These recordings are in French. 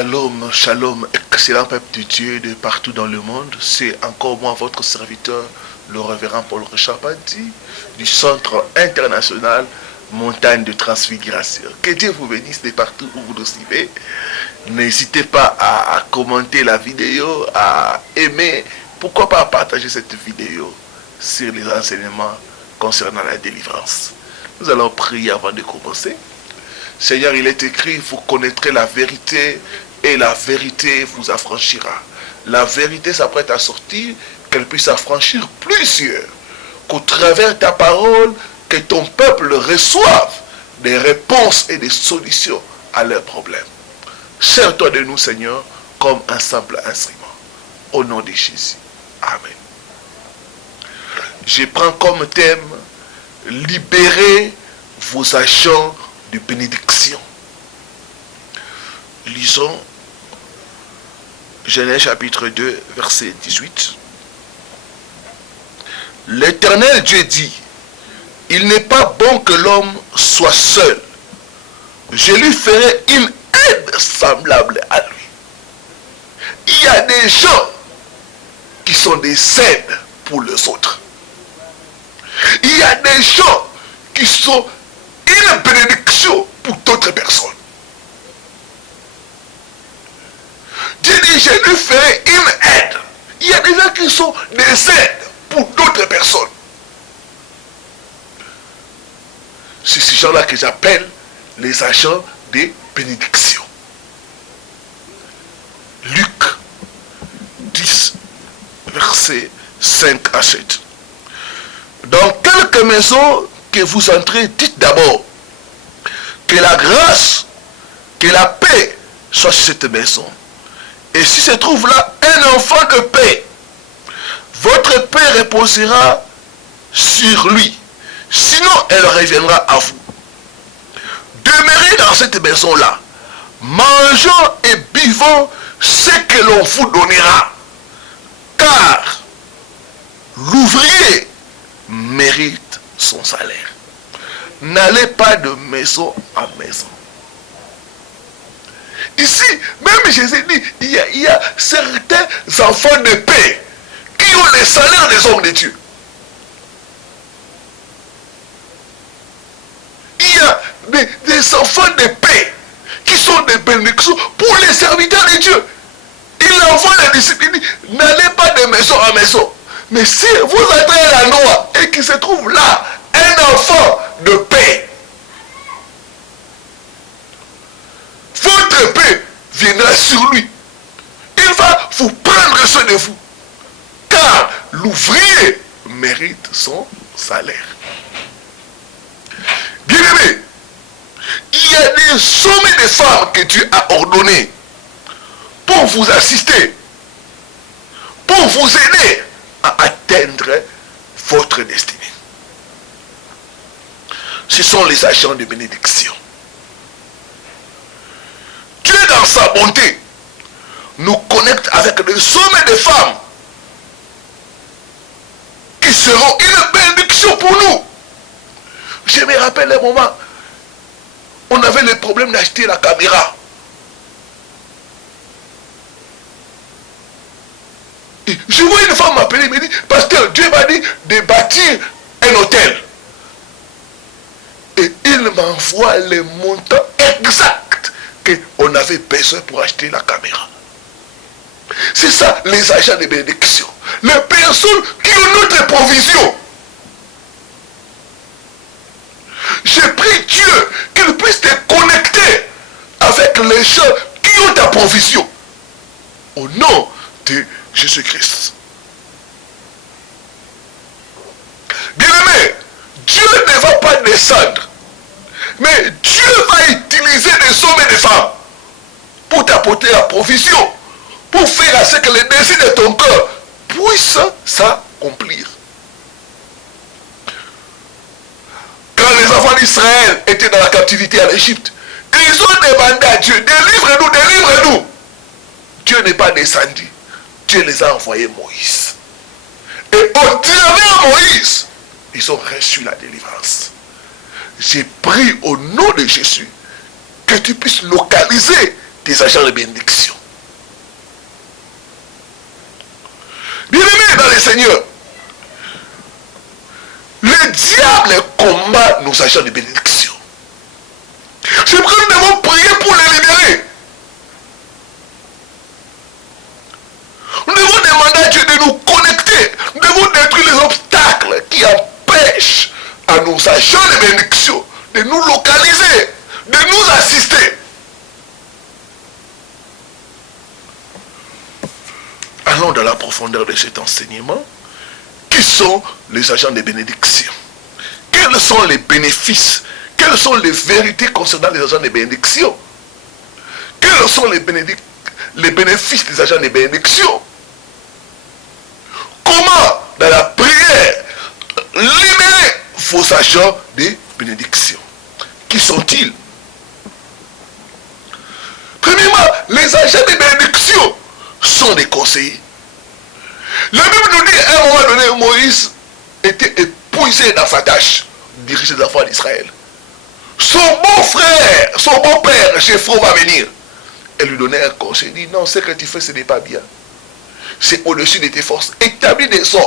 Shalom, shalom, excellent peuple de Dieu de partout dans le monde. C'est encore moi, votre serviteur, le révérend Paul Richard Bandi, du Centre International Montagne de Transfiguration. Que Dieu vous bénisse de partout où vous nous suivez. N'hésitez pas à commenter la vidéo, à aimer, pourquoi pas à partager cette vidéo sur les enseignements concernant la délivrance. Nous allons prier avant de commencer. Seigneur, il est écrit, vous connaîtrez la vérité et la vérité vous affranchira. La vérité s'apprête à sortir, qu'elle puisse affranchir plusieurs. Qu'au travers de ta parole, que ton peuple reçoive des réponses et des solutions à leurs problèmes. Sers-toi de nous, Seigneur, comme un simple instrument. Au nom de Jésus. Amen. Je prends comme thème, libérer vos agents de bénédiction. Lisons Genèse chapitre 2, verset 18. L'Éternel Dieu dit, il n'est pas bon que l'homme soit seul. Je lui ferai une aide semblable à lui. Il y a des gens qui sont des aides pour les autres. Il y a des gens qui sont une bénédiction pour d'autres personnes. Dieu dit, je lui ferai une aide. Il y a des gens qui sont des aides pour d'autres personnes. C'est ces gens-là que j'appelle les agents de bénédiction. Luc 10, versets 5 à 7. Dans quelques maisons que vous entrez, dites d'abord que la grâce, que la paix soit sur cette maison. Et si se trouve là un enfant de paix, votre paix reposera sur lui. Sinon, elle reviendra à vous. Demeurez dans cette maison-là, mangeant et buvant ce que l'on vous donnera. Car l'ouvrier mérite son salaire. N'allez pas de maison en maison. Ici, même Jésus dit, il y a certains enfants de paix qui ont les salaires des hommes de Dieu. Il y a des enfants de paix qui sont des bénédictions pour les serviteurs de Dieu. Il envoie les disciples, il dit, n'allez pas de maison en maison. Mais si vous entrez à l'endroit et qu'il se trouve là un enfant de paix, votre paix viendra sur lui. Il va vous prendre soin de vous. Car l'ouvrier mérite son salaire. Bien-aimé, il y a des hommes et des femmes que Dieu a ordonnés pour vous assister, pour vous aider à atteindre votre destinée. Ce sont les agents de bénédiction. Dieu, dans sa bonté, nous connecte avec des hommes et des femmes qui seront une bénédiction pour nous. Je me rappelle un moment, on avait le problème d'acheter la caméra. Et je vois une femme m'appeler, me dit, pasteur, Dieu m'a dit de bâtir un hôtel. Et il m'envoie le montant exact qu'on avait besoin pour acheter la caméra. C'est ça les agents de bénédiction. Les personnes qui ont notre provision. Je prie Dieu qu'il puisse te connecter avec les gens qui ont ta provision. Au nom de Jésus-Christ. Bien-aimé, Dieu ne va pas descendre. Mais Dieu va utiliser des hommes et des femmes pour t'apporter la provision, pour faire à ce que les désirs de ton cœur puissent s'accomplir. Quand les enfants d'Israël étaient dans la captivité à l'Égypte, ils ont demandé à Dieu, délivre-nous, délivre-nous. Dieu n'est pas descendu. Dieu les a envoyés Moïse. Et au travers Moïse, ils ont reçu la délivrance. J'ai prié au nom de Jésus que tu puisses localiser tes des agents de bénédiction. Bien-aimés dans le Seigneur, le diable combat nos agents de bénédiction. C'est pourquoi nous devons prier pour les libérer. Nous devons demander à Dieu de nous connecter. Nous devons détruire les obstacles qui empêchent à nos agents de bénédiction de nous localiser, de nous assister. Allons dans la profondeur de cet enseignement. Qui sont les agents de bénédiction? Quels sont les bénéfices? Quelles sont les vérités concernant les agents de bénédiction? Quels sont les bénéfices des agents de bénédiction? Comment, dans la prière, libérer vos agents de bénédiction? Qui sont-ils? Premièrement, les agents de bénédiction sont des conseillers. La Bible nous dit à un moment donné, Moïse était épuisé dans sa tâche, diriger les enfants d'Israël. Son beau-frère, son beau-père, Jéphro, va venir et lui donner un conseil. Il dit non, ce que tu fais, ce n'est pas bien. C'est au-dessus de tes forces. Établis des hommes.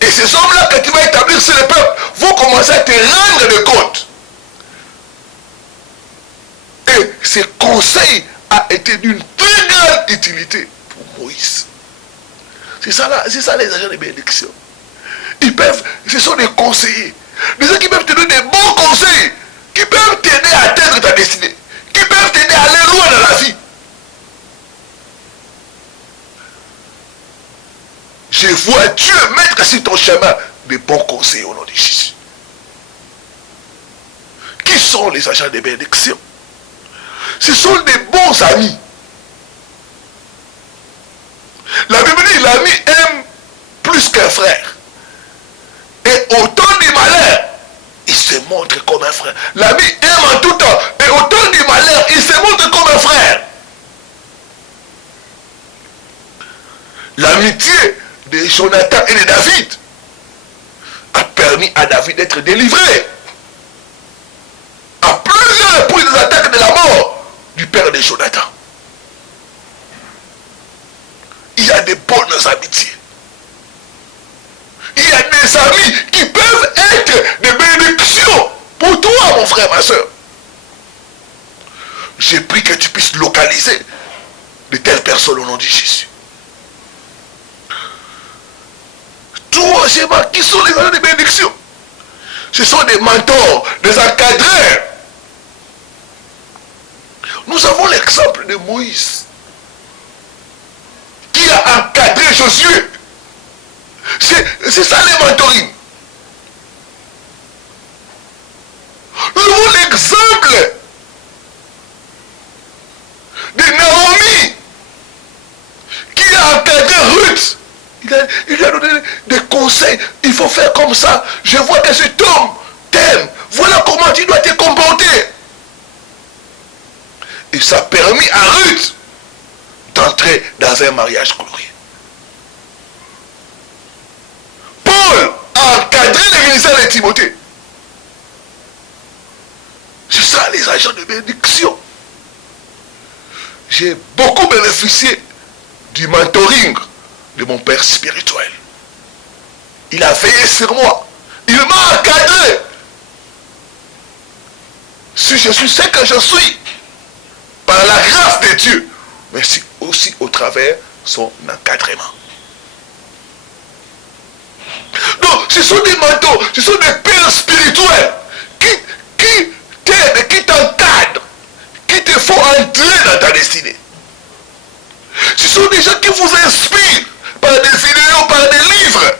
Et ces hommes-là, que tu vas établir sur le peuple, vont commencer à te rendre de compte. Et ces conseils a été d'une très grande utilité pour Moïse. C'est ça les agents de bénédiction. Ce sont des conseillers. Des gens qui peuvent te donner des bons conseils, qui peuvent t'aider à atteindre ta destinée, qui peuvent t'aider à aller loin dans la vie. Je vois Dieu mettre sur ton chemin des bons conseils au nom de Jésus. Qui sont les agents de bénédiction? Ce sont des bons amis. La Bible dit l'ami aime plus qu'un frère. Et au temps du malheur, il se montre comme un frère. L'ami aime en tout temps. Et au temps du malheur, il se montre comme un frère. L'amitié de Jonathan et de David a permis à David d'être délivré à plusieurs reprises des attaques de la mort du père de Jonathan. Il y a des bonnes amitiés. Il y a des amis qui peuvent être des bénédictions pour toi, mon frère, ma soeur. J'ai pris que tu puisses localiser de telles personnes au nom de Jésus. Troisièmement, qui sont les agents de bénédiction? Ce sont des mentors, des encadreurs. Nous avons l'exemple de Moïse qui a encadré Josué. C'est ça les mentoring. Nous avons l'exemple de Naomi qui a encadré Ruth. Il lui a donné des conseils. Il faut faire comme ça. Je vois que cet homme t'aime. Voilà comment tu dois te comporter. Et ça a permis à Ruth d'entrer dans un mariage glorieux. Paul a encadré le ministère de Timothée. C'est ça les agents de bénédiction. J'ai beaucoup bénéficié du mentoring de mon père spirituel. Il a veillé sur moi. Il m'a encadré. Si je suis ce que je suis, par la grâce de Dieu, mais aussi au travers son encadrement. Donc, ce sont des mentors, ce sont des pères spirituels qui t'aident, qui t'encadrent, qui te font entrer dans ta destinée. Ce sont des gens qui vous inspirent par des vidéos, par des livres,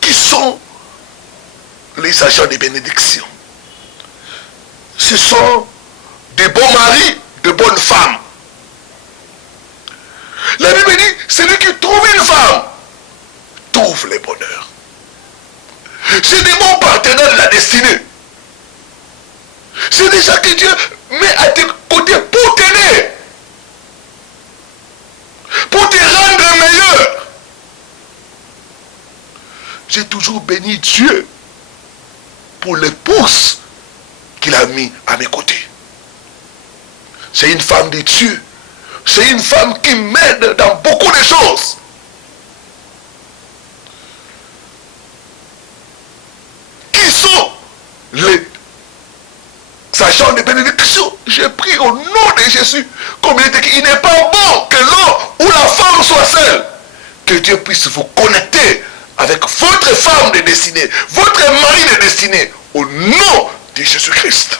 qui sont les agents de bénédiction. Ce sont des bons maris, de bonnes femmes. La Bible dit, celui qui trouve une femme, trouve le bonheur. C'est des bons partenaires de la destinée. C'est des gens que Dieu met à tes côtés pour t'aider. Pour te rendre meilleur. J'ai toujours béni Dieu pour l'épouse qu'il a mis à mes côtés. C'est une femme de Dieu. C'est une femme qui m'aide dans beaucoup de choses. Qui sont les agents de bénédiction? J'ai pris au nom de Jésus, comme il dit qu'il n'est pas bon que l'homme ou la femme soit seul. Que Dieu puisse vous connecter avec votre femme de destinée, votre mari de destinée, au nom de Jésus-Christ.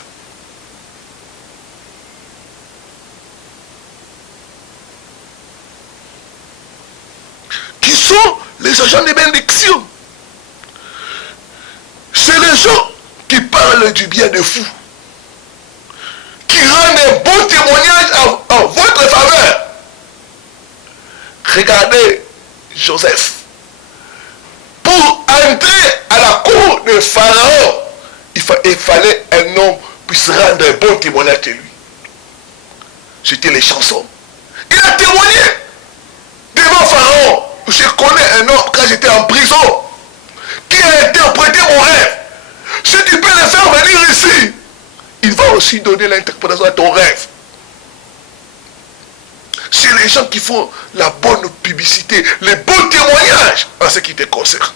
Qui sont les agents de bénédiction? C'est les gens qui parlent du bien de vous, qui rendent un bon témoignage en votre faveur. Regardez Joseph. Pour entrer à la cour de Pharaon, il fallait un homme puisse rendre un bon témoignage de lui. C'était les chansons. Il a témoigné devant Pharaon. Je connais un homme quand j'étais en prison qui a interprété mon rêve. Si tu peux le faire venir ici, il va aussi donner l'interprétation à ton rêve. C'est les gens qui font la bonne publicité, les bons témoignages en ce qui te concerne.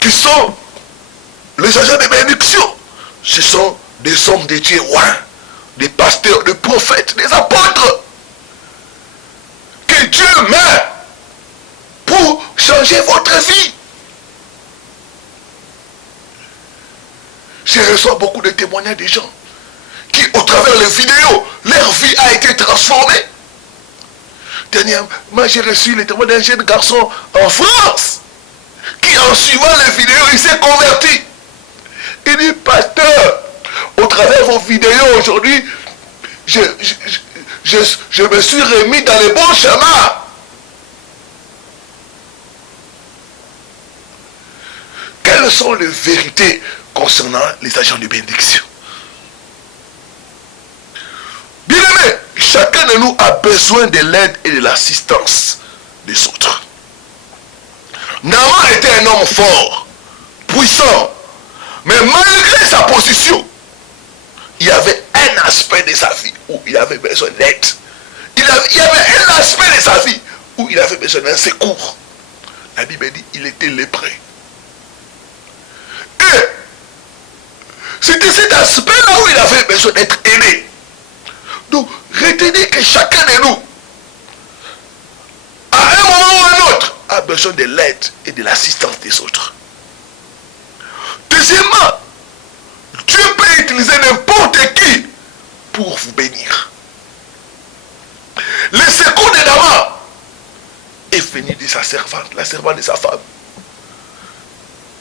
Qui sont les agents de bénédiction? Ce sont des hommes de Dieu, des pasteurs, des prophètes, des apôtres que Dieu met pour changer votre vie. Je reçois beaucoup de témoignages des gens qui, au travers des vidéos, leur vie a été transformée. Dernièrement, j'ai reçu le témoignage d'un jeune garçon en France qui, en suivant les vidéos, il s'est converti. Il dit, pasteur, au travers de vos vidéos aujourd'hui, je me suis remis dans les bons chemins. Quelles sont les vérités concernant les agents de bénédiction? Bien aimé, chacun de nous a besoin de l'aide et de l'assistance des autres. Naaman était un homme fort, puissant, mais malgré sa position, il y avait un aspect de sa vie où il avait besoin d'aide. Il y avait un aspect de sa vie où il avait besoin d'un secours. La Bible dit qu'il était lépreux. Et c'était cet aspect-là où il avait besoin d'être aidé. Donc, retenez que chacun de nous, à un moment ou à un autre, a besoin de l'aide et de l'assistance des autres. Deuxièmement, Dieu peut utiliser n'importe qui pour vous bénir. Le secours de Naaman est venu de sa servante, la servante de sa femme.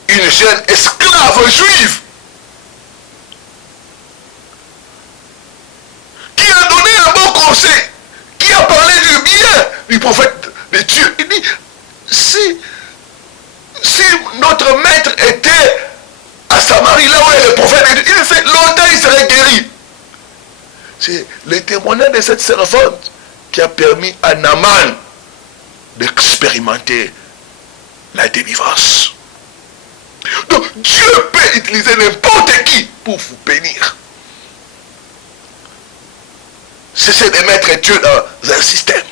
Une jeune esclave juive qui a donné un bon conseil, qui a parlé du bien du prophète de Dieu. Il dit, si notre maître était à Samarie, là où est le prophète de Dieu, il fait longtemps il serait guéri. C'est le témoignage de cette servante qui a permis à Naaman d'expérimenter la délivrance. Donc Dieu peut utiliser n'importe qui pour vous bénir. Cessez de mettre Dieu dans un système.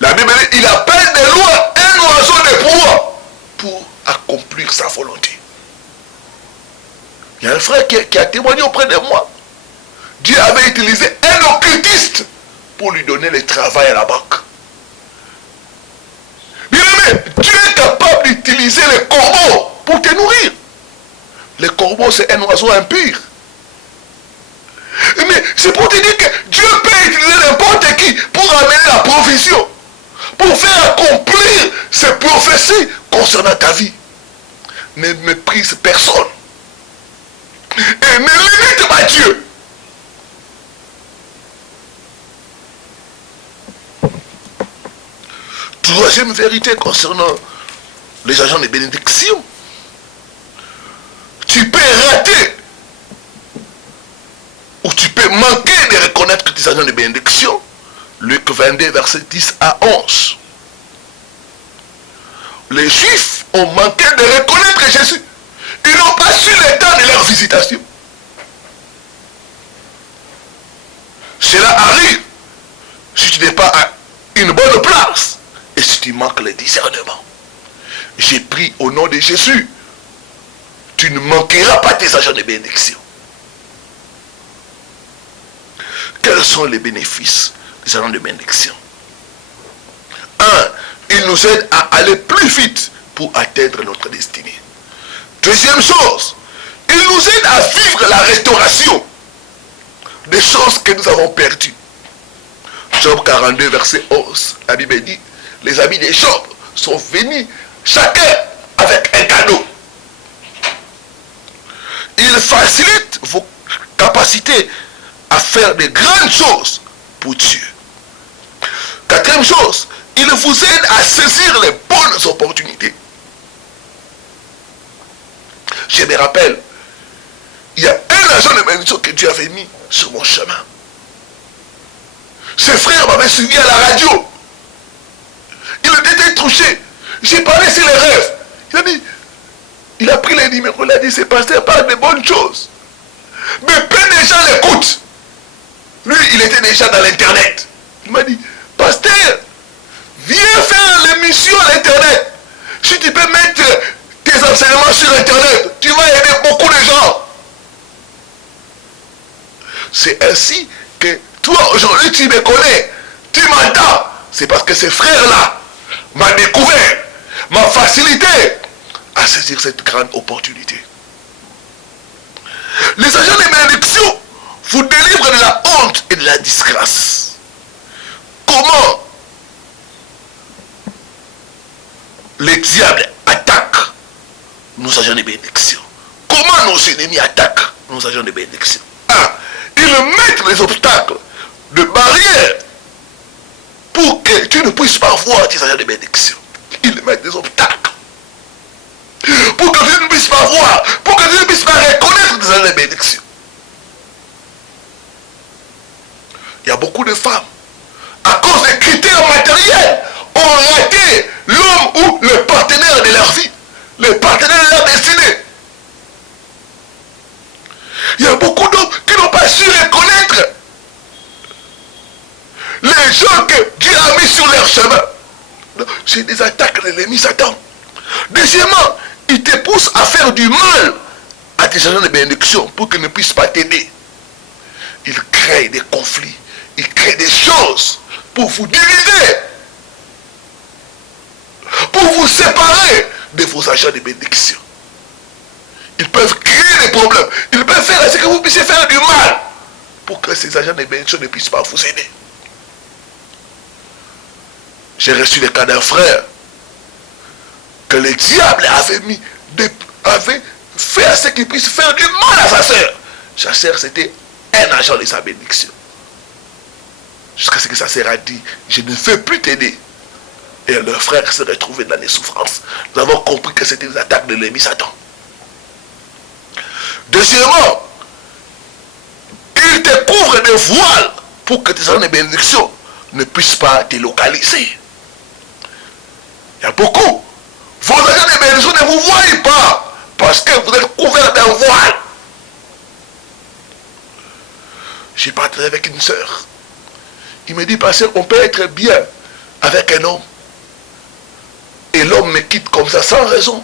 La Bible dit, il appelle de loin un oiseau de proie pour accomplir sa volonté. Il y a un frère qui a témoigné auprès de moi. Dieu avait utilisé un occultiste pour lui donner le travail à la banque. Bien aimé, Dieu est capable d'utiliser les corbeaux pour te nourrir. Le corbeau, c'est un oiseau impur. Mais c'est pour te dire que Dieu peut utiliser n'importe qui pour amener la provision, pour faire accomplir ses prophéties concernant ta vie. Ne méprise personne. Et ne limite pas Dieu. Troisième vérité concernant les agents de bénédiction. Tu peux rater ou tu peux manquer de reconnaître que tes agents de bénédiction. Luc 22, verset 10 à 11. Les Juifs ont manqué de reconnaître Jésus. Ils n'ont pas su le temps de leur visitation. Cela arrive si tu n'es pas à une bonne place et si tu manques le discernement. J'ai pris au nom de Jésus. Tu ne manqueras pas tes agents de bénédiction. Quels sont les bénéfices des agents de bénédiction? 1. Ils nous aident à aller plus vite pour atteindre notre destinée. Deuxième chose, ils nous aident à vivre la restauration des choses que nous avons perdues. Job 42, verset 11, la Bible dit, les amis de Job sont venus chacun avec un cadeau. Ils facilitent vos capacités à faire de grandes choses pour Dieu. Quatrième chose, ils vous aident à saisir les bonnes opportunités. Je me rappelle, il y a un agent de bénédiction que Dieu avait mis sur mon chemin. Ses frères m'avaient suivi à la radio. Il était touché. J'ai parlé sur les rêves. Il a dit, il a pris les numéros, il a dit, c'est pasteur parle de bonnes choses. Mais peu de gens l'écoutent. Lui, il était déjà dans l'internet. Il m'a dit, pasteur, viens faire l'émission à l'internet. Si tu peux mettre tes enseignements sur internet, tu vas aider beaucoup de gens. C'est ainsi que toi aujourd'hui tu me connais, tu m'entends. C'est parce que ces frères-là m'ont découvert, m'ont facilité à saisir cette grande opportunité. Les agents de bénédiction vous délivrent de la honte et de la disgrâce. Comment les diables attaquent nos agents de bénédiction? Comment nos ennemis attaquent nos agents de bénédiction? Ils mettent les obstacles de barrières pour que tu ne puisses pas voir tes agents de bénédiction. Ils mettent des obstacles pour que tu ne puisses pas voir, pour que tu ne puisses pas reconnaître tes agents de bénédiction. Il y a beaucoup de femmes, à cause des critères matériels, ont raté l'homme ou le partenaire de leur vie, le partenaire de leur destinée. Il y a beaucoup d'hommes qui n'ont pas su reconnaître les gens que Dieu a mis sur leur chemin. C'est des attaques de l'ennemi Satan. Deuxièmement, il te pousse à faire du mal à tes agents de bénédiction pour qu'ils ne puissent pas t'aider. Il crée des conflits, il crée des choses pour vous diviser, pour vous séparer de vos agents de bénédiction. Ils peuvent créer des problèmes. Ils peuvent faire ce que vous puissiez faire du mal pour que ces agents de bénédiction ne puissent pas vous aider. J'ai reçu le cas d'un frère que le diable avait fait à ce qu'il puisse faire du mal à sa sœur. Sa sœur, c'était un agent de sa bénédiction. Jusqu'à ce que sa sœur a dit, je ne veux plus t'aider. Et le frère s'est retrouvé dans les souffrances. Nous avons compris que c'était des attaques de l'ennemi Satan. Deuxièmement, il te couvre de voiles pour que tes agents de bénédiction ne puissent pas te localiser. Il y a beaucoup. Vos agents de bénédiction ne vous voient pas parce que vous êtes couverts d'un voile. J'ai parlé avec une sœur. Il me dit, pasteur, on peut être bien avec un homme. Et l'homme me quitte comme ça sans raison.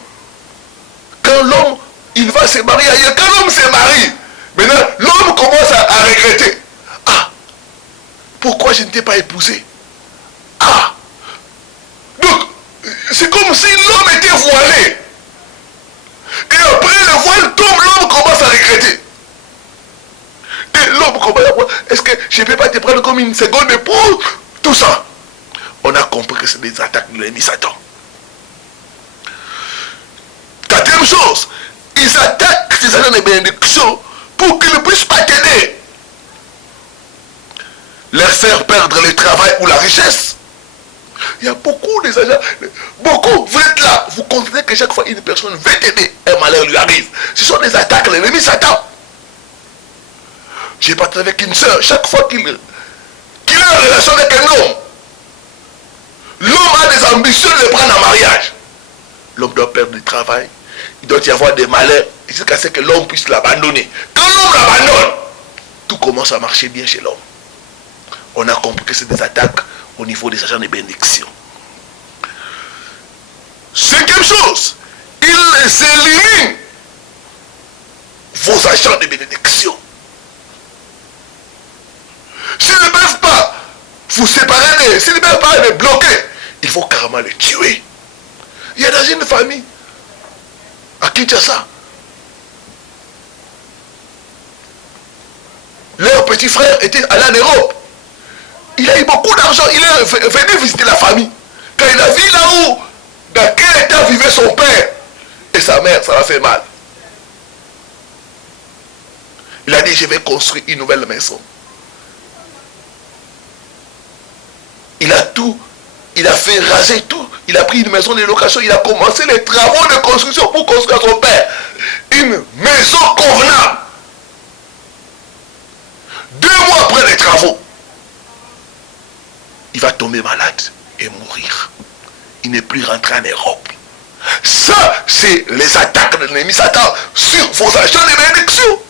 Quand l'homme, il va se marier ailleurs, quand l'homme se marie, maintenant l'homme commence à regretter. Ah, pourquoi je ne t'ai pas épousé? Ah, donc c'est comme si l'homme était voilé. Et après le voile tombe, l'homme commence à regretter. Et l'homme commence à voir, est-ce que je ne peux pas te prendre comme une seconde épouse? Tout ça. On a compris que c'est des attaques de l'ennemi Satan. Quatrième chose, ils attaquent ces agents de bénédiction pour qu'ils ne puissent pas t'aider. Leur faire perdre le travail ou la richesse. Il y a beaucoup des agents, beaucoup, vous êtes là, vous considérez que chaque fois une personne veut t'aider, un malheur lui arrive. Ce sont des attaques de l'ennemi Satan. J'ai parlé avec une soeur, chaque fois qu'il a une relation avec un homme, l'homme a des ambitions de le prendre en mariage. l'homme doit perdre du travail, il doit y avoir des malheurs, jusqu'à ce que l'homme puisse l'abandonner. Quand l'homme l'abandonne, tout commence à marcher bien chez l'homme. On a compris que c'est des attaques au niveau des agents de bénédiction. Cinquième chose, ils éliminent vos agents de bénédiction. S'ils ne peuvent pas vous séparer, s'ils ne peuvent pas les bloquer, il faut carrément les tuer. Il y a dans une famille à Kinshasa, leur petit frère était allé en Europe. Il a eu beaucoup d'argent, il est venu visiter la famille. Quand il a vu là où, dans quel état vivait son père et sa mère, ça l'a fait mal. Il a dit, je vais construire une nouvelle maison. Il a fait raser tout. Il a pris une maison de location, il a commencé les travaux de construction pour construire son père une maison convenable. 2 mois après les travaux, il va tomber malade et mourir. Il n'est plus rentré en Europe. Ça, c'est les attaques de l'ennemi Satan sur vos agents de bénédiction.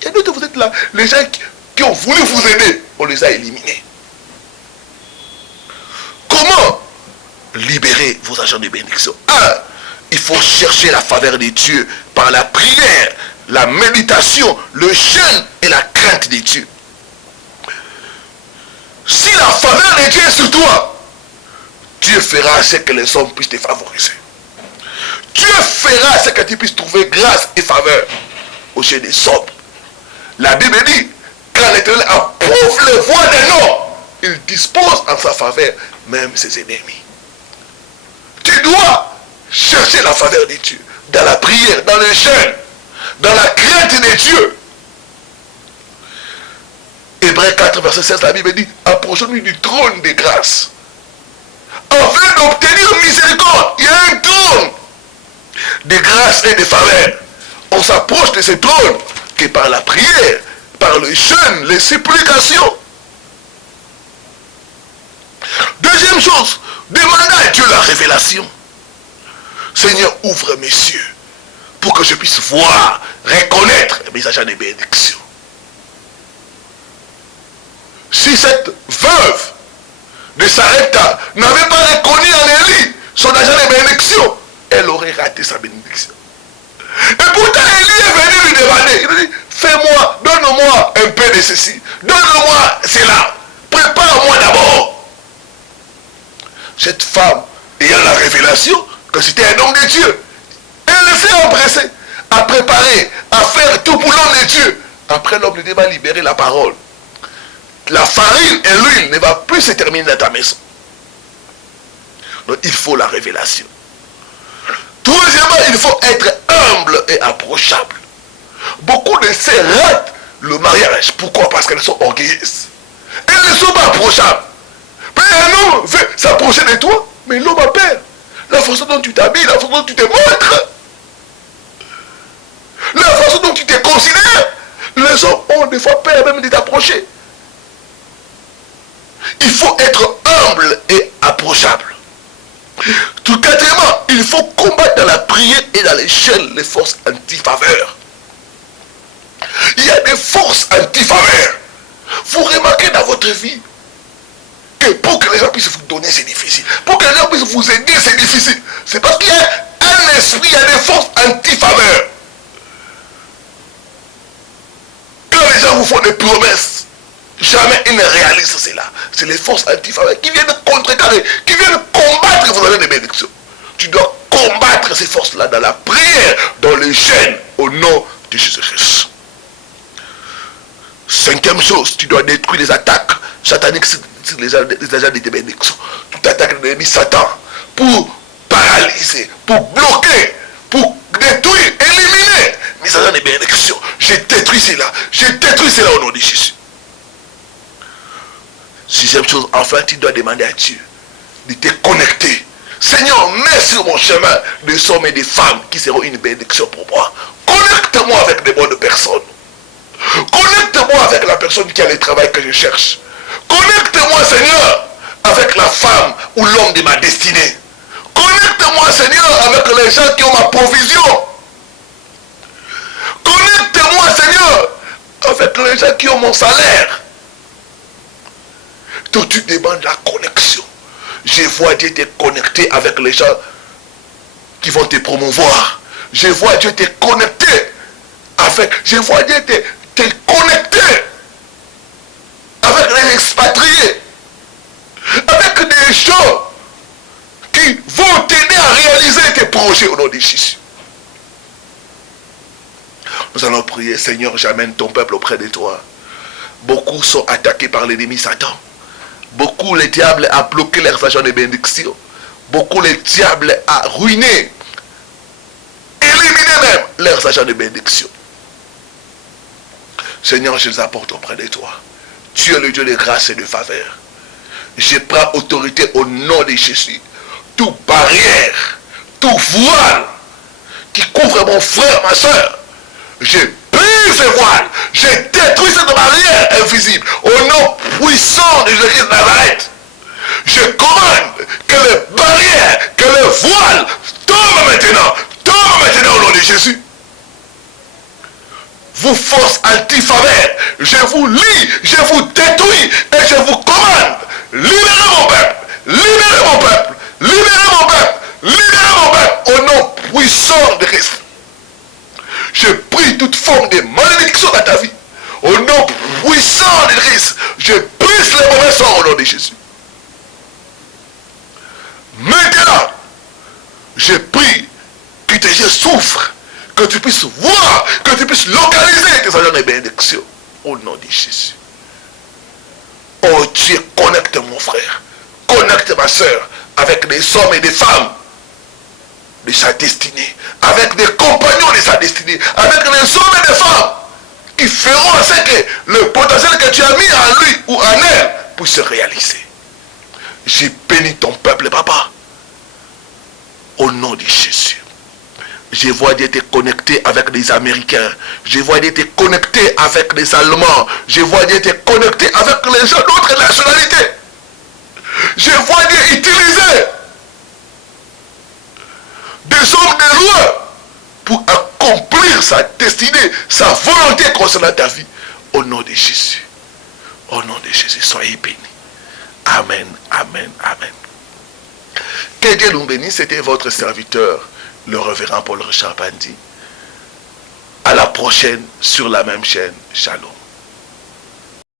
Il y a d'autres, vous êtes là. Les gens qui ont voulu vous aider, on les a éliminés. Comment libérer vos agents de bénédiction? 1. Il faut chercher la faveur de Dieu par la prière, la méditation, le jeûne et la crainte de Dieu. Si la faveur de Dieu est sur toi, Dieu fera ce que les hommes puissent te favoriser. Dieu fera ce que tu puisses trouver grâce et faveur au chez des hommes. La Bible dit, quand l'Éternel approuve les voies d'un homme, il dispose en sa faveur même ses ennemis. Tu dois chercher la faveur de Dieu dans la prière, dans le jeûne, dans la crainte de Dieu. Hébreux 4, verset 16, la Bible dit, approchons-nous du trône de grâce, afin d'obtenir miséricorde. Il y a un trône de grâce et de faveur. On s'approche de ce trône que par la prière, par le jeûne, les supplications. Deuxième chose, demandez à Dieu la révélation. Seigneur, ouvre mes yeux pour que je puisse voir, reconnaître mes agents de bénédiction. Si cette veuve de Sarepta n'avait pas reconnu en Élie son agent de bénédiction, elle aurait raté sa bénédiction. Et pourtant Élie est venu lui demander, il dit, fais-moi, donne-moi un peu de ceci, donne-moi cela, prépare-moi d'abord. Cette femme, ayant la révélation que c'était un homme de Dieu, elle s'est empressée à préparer, à faire tout pour l'homme de Dieu. Après, l'homme de Dieu va libérer la parole. La farine et l'huile ne va plus se terminer dans ta maison. Donc il faut la révélation. Troisièmement, il faut être humble et approchable. Beaucoup de ces ratent le mariage. Pourquoi? Parce qu'elles sont orgueilleuses. Elles ne sont pas approchables. Mais un homme veut s'approcher de toi, mais l'homme a peur. La façon dont tu t'habilles, la façon dont tu te montres, la façon dont tu te considères, les hommes ont des fois peur même de t'approcher. Il faut être humble et approchable. Tout quatrièmement, il faut combattre dans la prière et dans les chaînes les forces anti-faveurs. Il y a des forces anti-faveurs. Vous remarquez dans votre vie que pour que les gens puissent vous donner, c'est difficile. Pour que les gens puissent vous aider, c'est difficile. C'est parce qu'il y a un esprit, il y a des forces anti-faveurs. Quand les gens vous font des promesses, jamais ils ne réalisent cela. C'est les forces anti-faveurs qui viennent contrecarrer, qui viennent combattre vos agents de bénédiction. Tu dois combattre ces forces-là dans la prière, dans le jeûne, au nom de Jésus-Christ. Cinquième chose, tu dois détruire les attaques sataniques sur les agents de bénédiction. Tu attaques l'ennemi Satan pour paralyser, pour bloquer, pour détruire, éliminer les agents de bénédiction. Je détruis cela au nom de Jésus. Sixième chose, enfin, tu dois demander à Dieu de te connecter. Seigneur, mets sur mon chemin des hommes et des femmes qui seront une bénédiction pour moi. Connecte-moi avec des bonnes personnes. Connecte-moi avec la personne qui a le travail que je cherche. Connecte-moi, Seigneur, avec la femme ou l'homme de ma destinée. Connecte-moi, Seigneur, avec les gens qui ont ma provision. Connecte-moi, Seigneur, avec les gens qui ont mon salaire. Donc tu demandes la connexion. Je vois Dieu te connecter avec les gens qui vont te promouvoir. Je vois Dieu te connecter avec... Je vois Dieu te connecter avec les expatriés. Avec des gens qui vont t'aider à réaliser tes projets au nom de Jésus. Nous allons prier, Seigneur, j'amène ton peuple auprès de toi. Beaucoup sont attaqués par l'ennemi Satan. Beaucoup, le diable a bloqué leurs agents de bénédiction. Beaucoup, le diable a ruiné, éliminé même leurs agents de bénédiction. Seigneur, je les apporte auprès de toi. Tu es le Dieu de grâce et de faveur. Je prends autorité au nom de Jésus. Toute barrière, tout voile qui couvre mon frère, ma soeur, je brise ce voile. Je détruis cette barrière invisible. Au nom puissant de Jésus de Nazareth. Je commande que les barrières, que le voile tombent maintenant. Tombe maintenant au nom de Jésus. Vous force anti-faveur, je vous lie, je vous détruis et je vous commande. Libérez mon peuple, libérez mon peuple, libérez mon peuple, libérez mon peuple au nom puissant de Christ. Je prie toute forme de malédiction dans ta vie. Au nom puissant de Christ, je brise les mauvais sorts au nom de Jésus. Maintenant, je prie que tes yeux souffrent, que tu puisses voir, que tu puisses localiser tes agents de bénédiction au nom de Jésus. Oh Dieu, connecte mon frère, connecte ma soeur avec des hommes et des femmes de sa destinée, avec des compagnons de sa destinée, avec des hommes et des femmes qui feront en sorte que le potentiel que tu as mis en lui ou en elle puisse se réaliser. J'ai béni ton peuple, papa, au nom de Jésus. Je vois Dieu te connecter avec des Américains. Je vois Dieu te connecter avec des Allemands. Je vois Dieu te connecter avec les gens d'autres nationalités. Je vois Dieu utiliser des hommes de loi pour accomplir sa destinée, sa volonté concernant ta vie. Au nom de Jésus. Au nom de Jésus, soyez bénis. Amen, amen, amen. Que Dieu nous bénisse. C'était votre serviteur, le révérend Paul Richard Pandi. À la prochaine sur la même chaîne. Shalom.